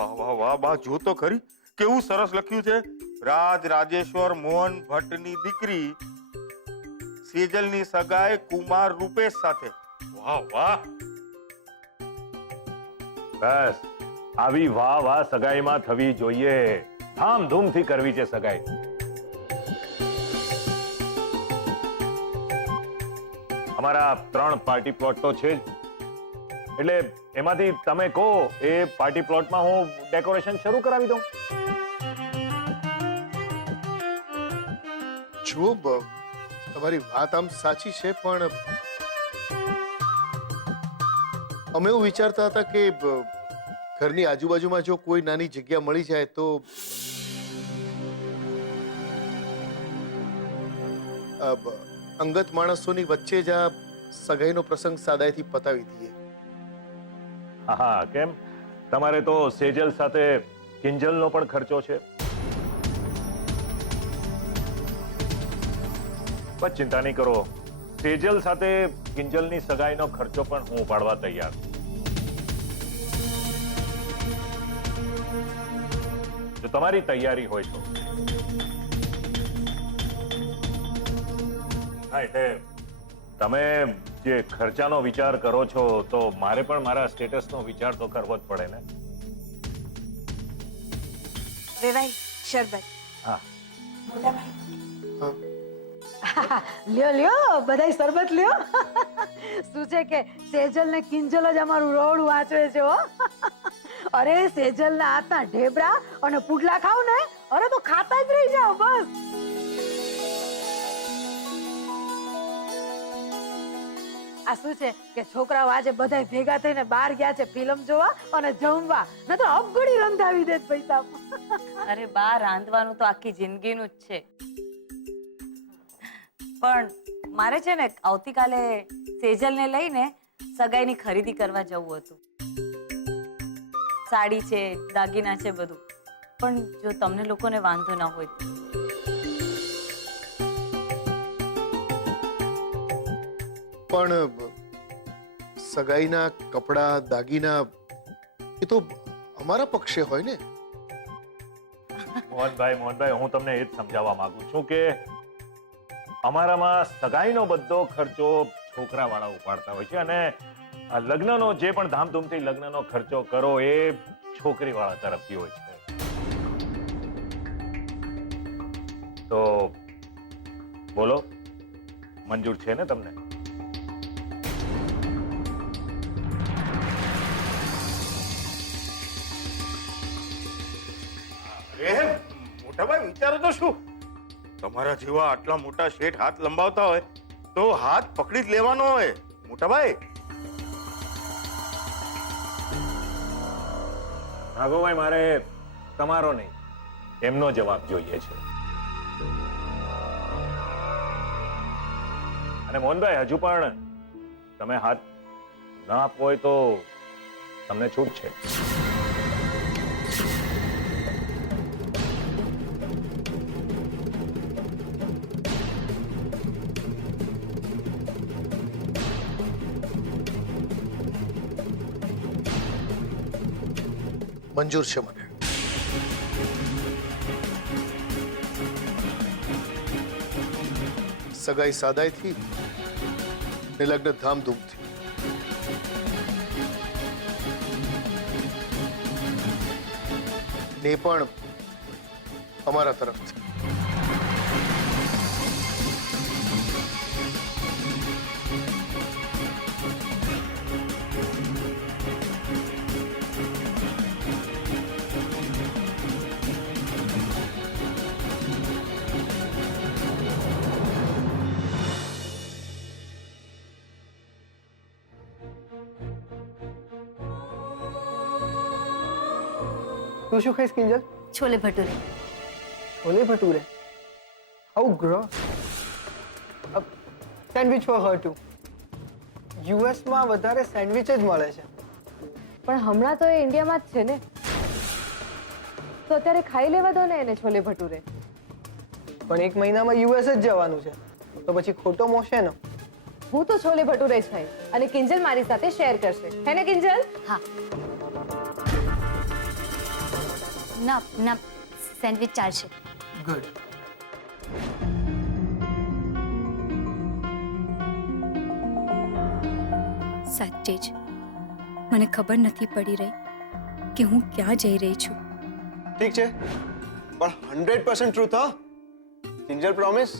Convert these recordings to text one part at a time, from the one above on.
વાહ વાહ વાહ બા, જો તો ખરી કેવું સરસ લખ્યું છે. રાજ રાજેશ્વર મોહન ભટ્ટની દીકરી સેજલની સગાઈ કુમાર રૂપેશ સાથે. વાહ વાહ. બસ આવી વાહ વાહ સગાઈમાં થવી જોઈએ. ધામધૂમથી કરવી છે સગાઈ. અમારા 3 પાર્ટી પ્લોટ તો છે જ, એટલે એમાંથી તમે કહો એ પાર્ટી પ્લોટમાં હું ડેકોરેશન શરૂ કરાવી દઉં. જો તમારી વાત આમ સાચી છે, પણ અમે એવું વિચારતા હતા કે ઘરની આજુબાજુમાં જો કોઈ નાની જગ્યા મળી જાય તો અંગત માણસોની વચ્ચે જ આ સગાઈનો પ્રસંગ સાદાઈથી પતાવી દઈએ. હા, કેમ? તમારે તો સેજલ સાથે કિંજલનો પણ ખર્ચો છે. બસ ચિંતા નહીં કરો, સેજલ સાથે કિંજલની સગાઈનો ખર્ચો પણ હું ઉપાડવા તૈયાર છું. જો તમારી તૈયારી હોય તો. હા, એટલે તમે જે ખર્ચાનો વિચાર કરો છો તો મારે પણ મારા સ્ટેટસનો વિચાર તો કરવો જ પડે ને. વેવાઈ શરબત. હા, લ્યો લ્યો બધાય શરબત લ્યો. શું છે કે સેજલ ને કિંજલ જ અમારું રોડ વાંચવે છે હો. અરે સેજલ ના હાથના ઢેબરા અને પુડલા ખાવ ને, અરે તો ખાતા જ રહી જાઓ બસ. આ શું છે કે છોકરાઓ આજે બધાય ભેગા થઈને બહાર ગયા છે ફિલ્મ જોવા અને જમવા, ન તો અબગડી રંધાવી દે પૈસા. અરે બા, રાંધવાનું તો આખી જિંદગીનું જ છે. પણ મારે છે ને આવતીકાલે સેજલને લઈને સગાઈની ખરીદી કરવા જવું હતું. સાડી છે, દાગીના છે, બધું. પણ જો તમને લોકોને વાંધો ના હોય તો. પણ સગાઈના કપડા દાગીના એ તો અમારા પક્ષે હોય ને. મોહનભાઈ, હું તમને એ જ સમજાવવા માંગુ છું કે અમારામાં સગાઈનો બધો ખર્ચો છોકરાવાળા ઉપાડતા હોય છે અને લગ્નનો જે પણ ધામધૂમથી લગ્નનો ખર્ચો કરો એ છોકરીવાળા તરફથી હોય છે. તો બોલો, મંજૂર છે ને તમને? મોટા ભાઈ વિચારો તો શું, તમારા જેવા આટલા મોટા શેઠ હાથ લંબાવતા હોય તો હાથ પકડી જ લેવાનો હોય મોટા ભાઈ. ભાગોભાઈ, મારે તમારો નહીં એમનો જવાબ જોઈએ છે. અને મોહનભાઈ, હજુ પણ તમે હાથ ન આપવો હોય તો તમને છૂટ છે. મંજૂર છે મને. સગાઈ સાદાઈથી ને લગ્ન ધામધૂમથી. ને પણ અમારા તરફથી. તું શું ખાઈશ Kinjal? Chole bhature. Chole bhature? How gross. Sandwich for her too. યુએસમાં વધારે સેન્ડવિચ જ મળે છે. પણ હમણાં તો એ ઇન્ડિયામાં જ છે ને, તો અત્યારે ખાઈ લેવા દો ને એને છોલે ભટુરે. પણ 1 મહિનામાં યુએસ જ જવાનું છે, તો પછી ખોટો મોશે ને. હું તો છોલે ભટુરે જ ખાઈ અને કિંજલ મારી સાથે શેર કરશે, હે ને કિંજલ? હા. ના ના સેન્ડવિચ ચાલશે. ગુડ. સાચે જ મને ખબર નથી પડી રહી કે હું ક્યાં જઈ રહી છું. ઠીક છે, પણ 100% ટ્રુથ હા? કિંજલ પ્રોમિસ?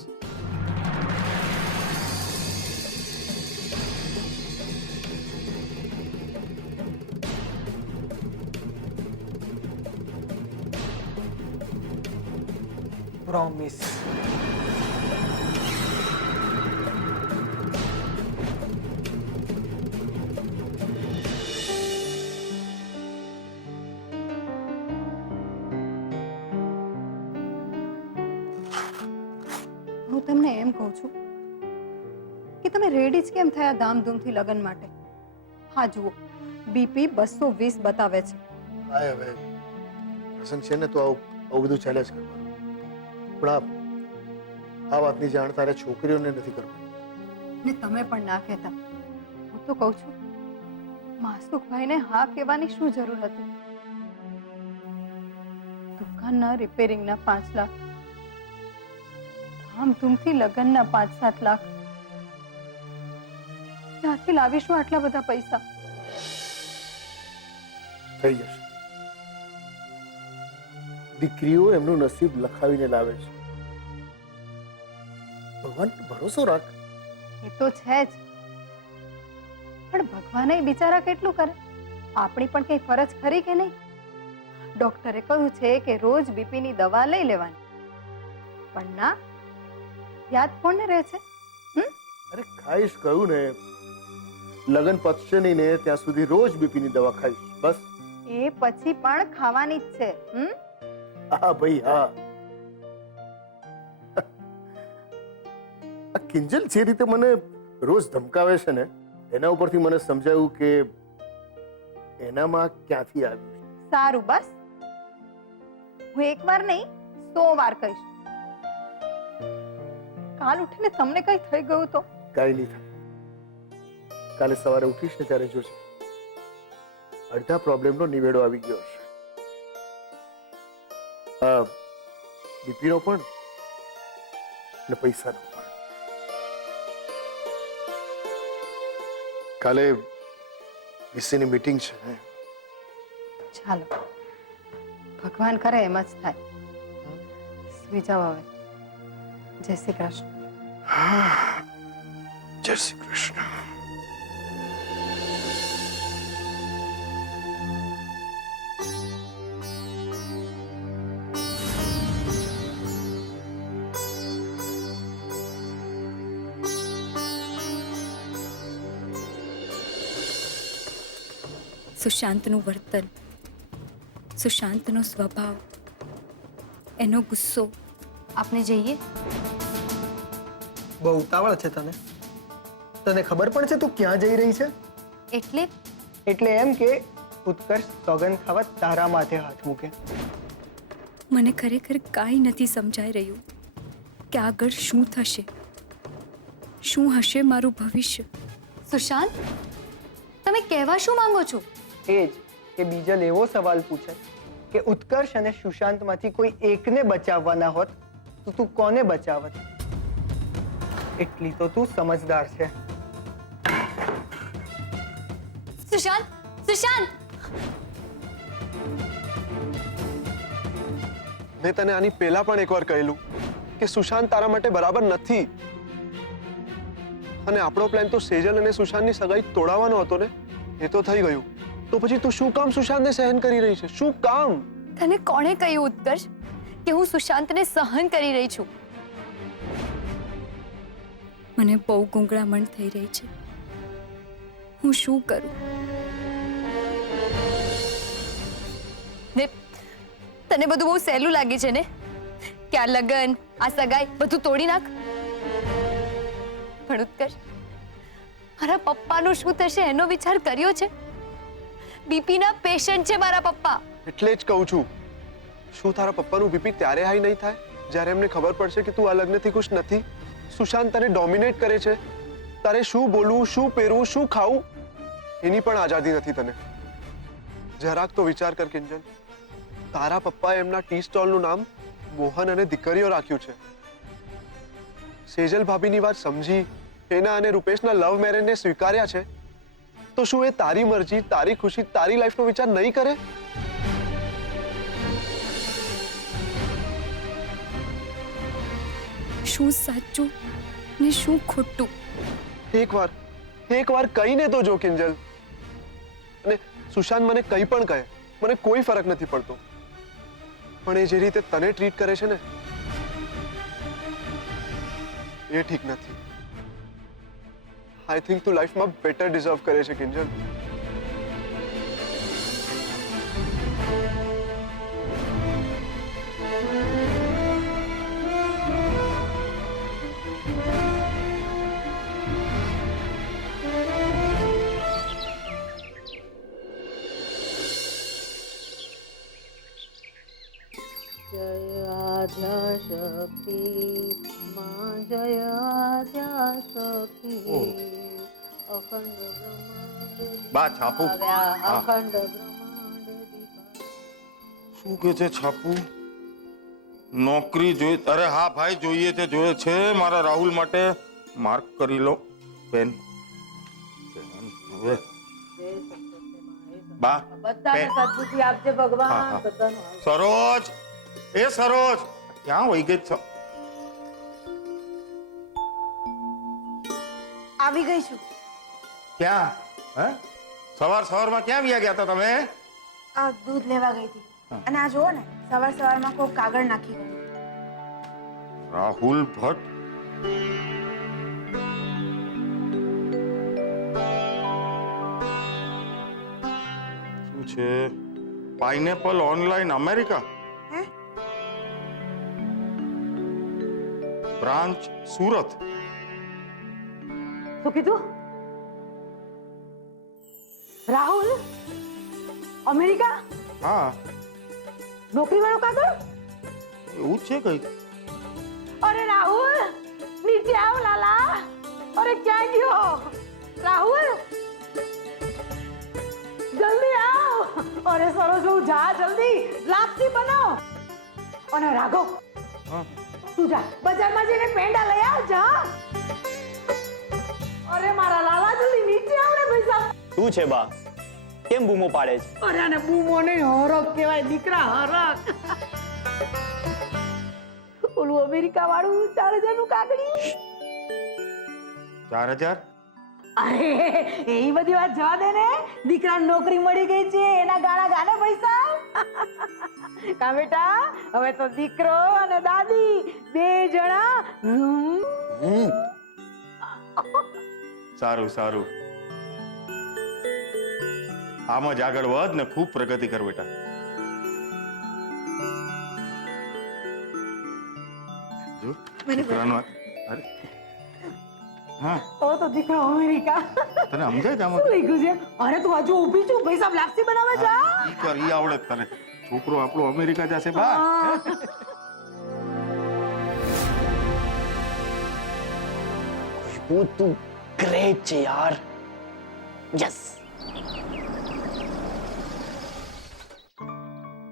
પ્રોમિસ. હું તમને એમ કહું છું કે તમે રેડી જ કેમ થયા ધામધૂમથી લગ્ન માટે? હા જુઓ, બીપી 220 બતાવે છે. હાય હવે પ્રસંગ છે ને તો આવું બધું ચાલે જ કરવાનું. પણ આ વાતની જાણ તારે છોકરીઓને નથી કરવાની. ને તમે પણ ના કહેતા. હું તો કહું છું, માસુકભાઈને હા કહેવાની શું જરૂર હતી? દુકાનના રિપેરિંગના 5 લાખ, ધામધૂમથી લગ્નના 5-7 લાખ, ક્યાંથી લાવીશું આટલા બધા પૈસા? થઈ જશે. દીકરીઓ એમનું નસીબ લખાવીને લાવે છે. ભગવાન પર ભરોસો રાખ. એ તો છે જ, પણ ભગવાને બિચારા કેટલું કરે? આપણી પણ કઈ ફરજ ખરી કે નહીં? ડોક્ટરે કહ્યું છે કે રોજ બીપીની દવા લઈ લેવાની, પણ ના, યાદ કોને રહે છે? અરે ખાઈશ કહ્યું ને, લગન પતશે નહીં ને ત્યાં સુધી રોજ બીપીની દવા ખાઈશ બસ. એ પછી પણ ખાવાની જ છે. હા ભાઈ હા. આ કિંજલ જે રીતે મને રોજ ધમકાવે છે ને, એના ઉપરથી મને સમજાયું કે એનામાં ક્યાંથી આવ્યું છે. સારું બસ, હું એક વાર નહીં 100 વાર કહીશ. કાલ ઉઠીને તમને કઈ થઈ ગયું તો? કાંઈ નહીં થાય. કાલે સવારે ઉઠીશ ને ત્યારે જોશે, અડધા પ્રોબ્લેમનો નિવેડો આવી ગયો હશે. બીપીનો પણ અને પૈસાનો પણ. કાલે વીસીની મીટિંગ છે ને. ચાલો, ભગવાન કરે એમ જ થાય. સુઈ જાઓ હવે. જય શ્રી કૃષ્ણ. જય શ્રી કૃષ્ણ. સુશાંતનું વર્તન, સુશાંતનો સ્વભાવ, એનો ગુસ્સો. આપણે જઈએ? બહુ ઉતાવળ છે તને. તને ખબર પણ છે તું ક્યાં જઈ રહી છે? એટલે એટલે એમ કે ઉત્કર્ષ સોગંદ ખાવા તારા માથે હાથ મૂકે. મને ખરેખર કાંઈ નથી સમજાઈ રહ્યું કે આગળ શું થશે, શું હશે મારું ભવિષ્ય. સુશાંત, તમે કહેવા શું માંગો છો? એ જ કે બીજલ એવો સવાલ પૂછે કે ઉત્કર્ષ અને સુશાંતમાંથી કોઈ એકને બચાવવાના હોત તો તું કોને બચાવત? એટલી તો તું સમજદાર છે. સુશાંત, સુશાંત! મેં તને આની પહેલા પણ એકવાર કહેલું કે સુશાંત તારા માટે બરાબર નથી. અને આપણો પ્લાન તો સેજલ અને સુશાંતની સગાઈ તોડાવવાનો હતો ને. એ તો થઈ ગયું. તો પછી તું શું કામ સુશાંતને સહન કરી રહી છે? શું કામ? તને કોણે કહ્યું ઉત્કર્ષ કે હું સુશાંતને સહન કરી રહી છું? મને બહુ ગુંગળામણ થઈ રહી છે. હું શું કરું? ને તને બધું બહુ સહેલું લાગે છે ને કે આ લગન, આ સગાઈ બધું તોડી નાખ. પણ ઉત્કર્ષ, મારા પપ્પાનું શું થશે એનો વિચાર કર્યો છે? બીપીના પેશન્ટ છે મારા પપ્પા. એટલે જ કહું છું, શું તારા પપ્પાનું બીપી ત્યારે હાઈ નહીં થાય જ્યારે એમને ખબર પડશે કે તું આ લગ્નથી ખુશ નથી? સુશાંત તને ડોમિનેટ કરે છે. તારે શું બોલવું, શું પહેરવું, શું ખાવું એની પણ આઝાદી નથી તને. જરાક તો વિચાર કર કિંજલ. તારા પપ્પાએ એમના ટી સ્ટોલનું નામ મોહન અને દીકરીઓ રાખ્યું છે. સેજલ ભાભીની વાત સમજી એના અને રૂપેશના લવ મેરેજને સ્વીકાર્યા છે, તો શું એ તારી મરજી, તારી ખુશી, તારી લાઈફનો વિચાર નહીં કરે? શું સાચું ને શું ખોટું? એકવાર કહીને તો જો કિંજલ. અને સુશાંત મને કંઈ પણ કહે, મને કોઈ ફરક નથી પડતો, પણ એ જે રીતે તને ટ્રીટ કરે છે ને એ ઠીક નથી. આઈ થિંક તું લાઈફમાં બેટર ડિઝર્વ કરે છે કિંજલ. જય આદ્યા શક્તિ માં, જય આદ્યા શક્તિ, અખંડ બ્રહ્માંડ બા છાપું. આવ્યા, હા. અખંડ બ્રહ્માંડ દીપાવ્યા. શું કે છે છાપુ? નોકરી જોઈએ? અરે હા ભાઈ, જોઈએ છે મારા રાહુલ માટે. માર્ક કરી લો પેન. હવે જય સત્યવતી માં, હે બા બધાને પેન. સદબુદ્ધિ આપજે હા, ભગવાન, હા. બધાનું આવશે. સરોજ, એ સરોજ ક્યાં વહી ગઈ છો? આવી ગઈ છું. ક્યાં? હે સવારમાં ક્યાં વ્યા ગયા હતા તમે? આ દૂધ લેવા ગઈ હતી અને આ જુઓ ને, સવારમાં કોઈ કાગળ નાખી ગયું. રાહુલ ભટ્ટ. શું છે? પાઇનેપલ ઓનલાઈન અમેરિકા, હે? બ્રાન્ચ સુરત. શું કીધું? રાહુલ અમેરિકા હા, નોકરી વાળો કાગળ? એવું જ છે કઈ. અરે રાહુલ, નીચે આવ લાલા. અરે ક્યાં ગયો રાહુલ? જલ્દી આવ. અરે સરોજ, હું જા, જલ્દી લાપસી બનાવ. અને રાઘવ, હા. તું જા બજારમાં જઈને પેંડા લઈ આવ, જા. અરે મારા લાલા, જલ્દી નીચે આવ ને ભાઈ સાહેબ. શું છે બા, કેમ બૂમો પાડે છે? અરે આને બૂમો નહીં, હરક કહેવાય દીકરા, હરક. ઓલું અમેરિકા વાળું 4000 નું કાગડી. 4000? અરે એ બધી વાત જવા દે ને, દીકરાને નોકરી મળી ગઈ છે, એના ગાળા ગાને પૈસા. કા બેટા, હવે તો દીકરો અને દાદી બે જણા. સારું. આમ જ આગળ વધ ને ખૂબ પ્રગતિ કર બેટા. જો છોકરાનો અરે હા, તો દીકરો અમેરિકા. તને સમજાય છે આમાં? શું લખ્યું છે? અરે તું હજુ ઊભી છું, ભાઈ સાહેબ લાપસી બનાવે જા. ઈ કર, ઈ આવડે જ તને. છોકરો આપણો અમેરિકા જશે બા. ખુશ્બુ, તું ગ્રેટ છે યાર. યસ.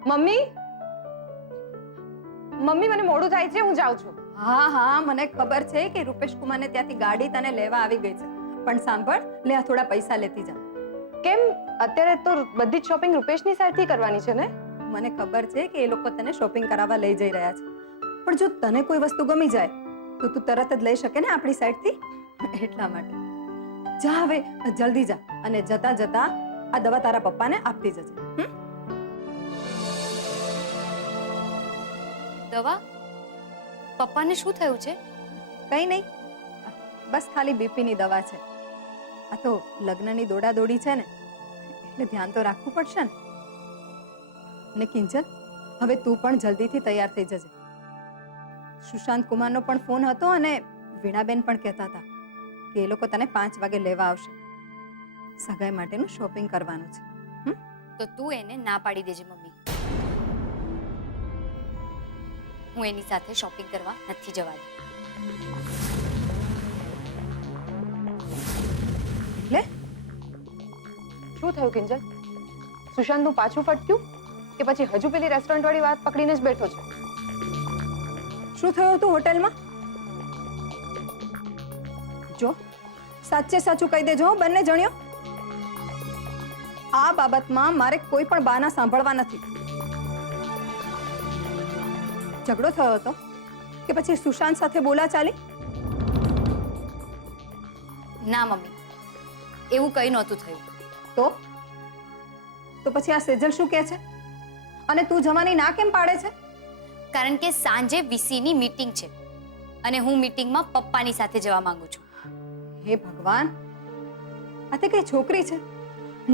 મમ્મી મને મોડું થાય છે, હું જાઉં છું. હા, મને ખબર છે કે રૂપેશ કુમારને ત્યાંથી ગાડી તને લેવા આવી ગઈ છે, પણ સાંભળ, લે આ થોડા પૈસા લેતી જા. કેમ? અત્યારે તો બધી જ શોપિંગ રૂપેશની સાઈડથી કરવાની છે ને? મને ખબર છે કે એ લોકો તને શોપિંગ કરાવવા લઈ જઈ રહ્યા છે, પણ જો તને કોઈ વસ્તુ ગમી જાય તો તું તરત જ લઈ શકે ને આપણી સાઈડથી, એટલા માટે. જા હવે, જલ્દી જા, અને જતા જતા આ દવા તારા પપ્પાને આપતી જજે. દવા? પપ્પાને શું થયું છે? કઈ નહીં, બસ ખાલી બીપીની દવા છે. આ તો લગ્નની દોડાદોડી છે ને, એટલે ધ્યાન તો રાખવું પડશે ને કિંજલ, હવે તું પણ જલ્દીથી તૈયાર થઈ જજે. સુશાંત કુમારનો પણ ફોન હતો અને વીણાબેન પણ કહેતા હતા કે એ લોકો તને 5 વાગે લેવા આવશે. સગાઈ માટેનું શોપિંગ કરવાનું છે. તો તું એને ના પાડી દેજે મમ્મી. હું એની સાથે શોપિંગ કરવા નથી જવાની. એટલે શું થયું કિંજલ? સુશાંતનું પાછું ફટક્યું? કે પછી હજુ પેલી રેસ્ટોરન્ટ વાળી વાત પકડીને જ બેઠો છે? શું થયું હતું હોટલમાં? જો સાચે સાચું કહી દેજો હો બંને જણ્યો. આ બાબતમાં મારે કોઈ પણ બહાના સાંભળવા નથી. ઝઘડો થયો હતો કે પછી સુશાંત સાથે બોલાચાલી? ના મમ્મી, એવું કંઈ નહોતું થયું. તો પછી આ સેજલ શું કહે છે? અને તું જવાની ના કેમ પાડે છે? કારણ કે સાંજે વીસીની મીટિંગ છે અને હું મીટિંગમાં પપ્પાની સાથે જવા માંગુ છું. હે ભગવાન, આ તે કઈ છોકરી છે?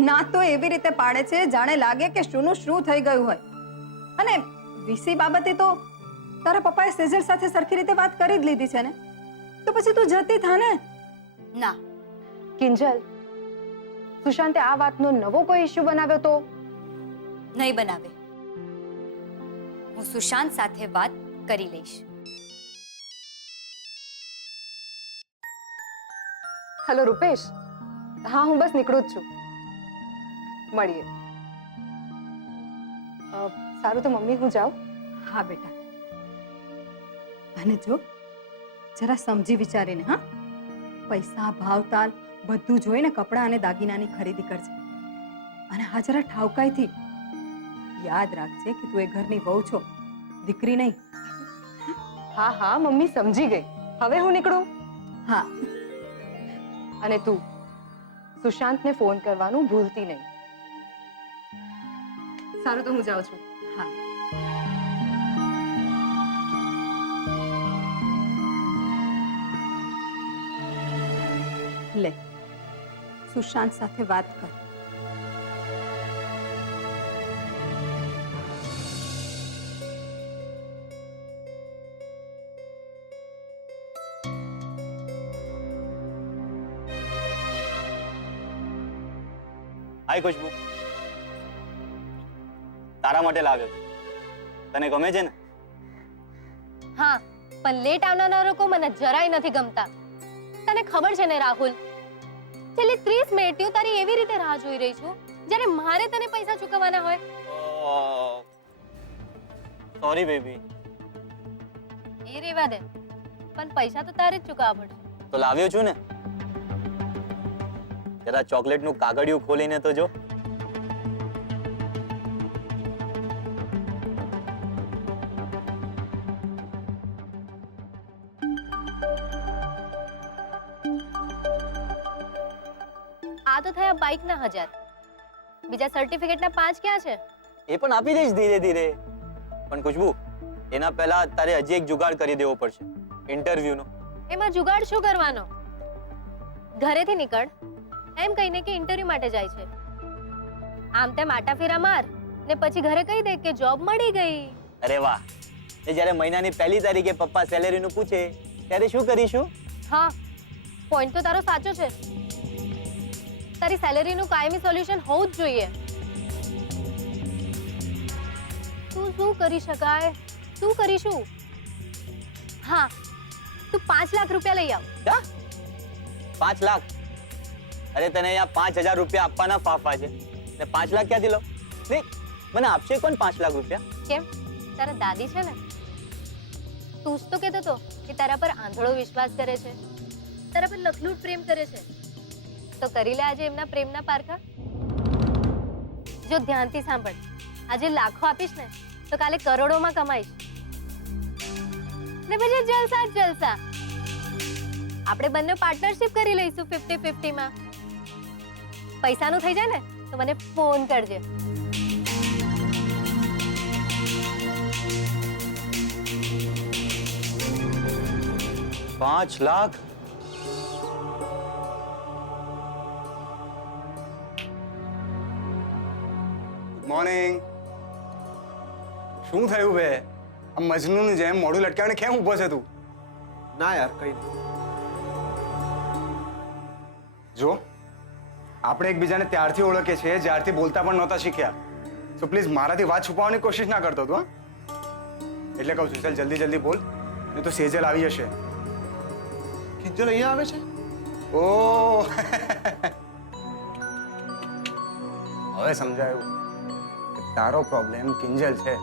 ના તો એવી રીતે પાડે છે જાણે લાગે કે શુંનું શું થઈ ગયું હોય. અને વીસી બાબતે તો તારા પપ્પાએ સેજલ સાથે સરખી રીતે વાત કરી જ લીધી છે ને, તો પછી તું જતી થા ને. ના, કિંજલ, સુશાંતે આ વાતનો નવો કોઈ ઇશ્યુ બનાવ્યો તો? નહીં બનાવે. હું સુશાંત સાથે વાત કરી લઈશ. હેલો રૂપેશ. હા, હું બસ નીકળું જ છું. મળીએ. સારું તો મમ્મી હું જાઉં? હા બેટા, અને જો જરા સમજી વિચારીને, હા, પૈસા ભાવતાલ બધું જોઈને કપડાં અને દાગીનાની ખરીદી કરજે. અને હા, જરા ઠાવકાઈથી યાદ રાખજે કે તું એ ઘરની વહુ છો, દીકરી નહીં. હા હા મમ્મી, સમજી ગઈ. હવે હું નીકળું? હા. અને તું સુશાંતને ફોન કરવાનું ભૂલતી નહીં. સારું તો હું જાઉં છું. હા. લે, સુશાંત સાથે વાત કર. હાય ખુશ્બુ, તારા માટે લાવ્યો છું. તને ગમે છે ને? હા, પણ લેટ આવનારા લોકો મને જરાય નથી ગમતા. તને ખબર છે ને રાહુલ, છેલ્લી 30 મિનિટથી હું તારી એવી રીતે રાહ જોઈ રહી છું જ્યારે મારે તને પૈસા ચૂકવવાના હોય. Sorry baby. એ રેવા દે, પણ પૈસા તો તારે જ ચૂકવવા પડશે. તો લાવ્યો છું ને. જરા ચોકલેટનું કાગળિયું ખોલીને તો જો. આ તો થયા બાઇકના 1000. બીજા સર્ટિફિકેટના 5 ક્યાં છે? એ પણ આપી દઈશ ધીરે ધીરે. પણ ખુશ્બુ, એના પહેલા તારે હજી એક જુગાડ કરી દેવો પડશે, ઇન્ટરવ્યુનો. એમાં જુગાડ શું કરવાનો? ઘરેથી નીકળ એમ કહીને કે ઇન્ટરવ્યુ માટે જાય છે. આમ તેમ આટા ફેરા માર ને પછી ઘરે કહી દે કે જોબ મળી ગઈ. અરે વાહ! એ જ્યારે મહિનાની પહેલી તારીખે પપ્પા સેલેરીનું પૂછે ત્યારે શું કરીશું? હા, પોઈન્ટ તો તારો સાચો છે. તારી સેલેરીનું કાયમી સોલ્યુશન હોવું જ જોઈએ. શું કરી શકાય? શું કરીશું? હા, તું 5 લાખ રૂપિયા લઈ આવ. 5 લાખ? અરે તને અહીંયા 5000 રૂપિયા આપવાના ફાફા છે ને 5 લાખ ક્યાંથી લો? નહીં, મને આપશે કોણ 5 લાખ રૂપિયા? કેમ, તારા દાદી છે ને? તું જ તો કહેતો હતો કે તારા પર આંધળો વિશ્વાસ કરે છે, તારા પર લખલૂટ પ્રેમ કરે છે. તો કરી લે આજે એમના પ્રેમના પારખા. જો ધ્યાનથી સાંભળ, આજે લાખો આપીશ ને તો કાલે કરોડોમાં કમાઈશ. ને પછી જલસા જ જલસા. આપણે બંને પાર્ટનરશિપ કરી લઈશું 50-50 માં. પૈસાનું થઈ જાય ને તો મને ફોન કરજે. $5 લાખ? મોર્નિંગ. શું થયું બે? આ મજનૂની જેમ મોઢું લટકાવીને કેમ ઊભો છે તું? ના યાર, કઈ નહીં. જો, આપણે એકબીજાને ત્યારથી ઓળખીએ છીએ જ્યારથી બોલતા પણ નહોતા શીખ્યા. સો પ્લીઝ મારાથી વાત છુપાવવાની કોશિશ ના કરતો તું. એટલે કહું છું, ચાલ જલ્દી જલ્દી બોલ, નહીં તો સેજલ આવી જશે. કિંજલ અહીંયા આવે છે? ઓ હવે સમજાયું. તારો પ્રોબ્લેમ કિંજલ છે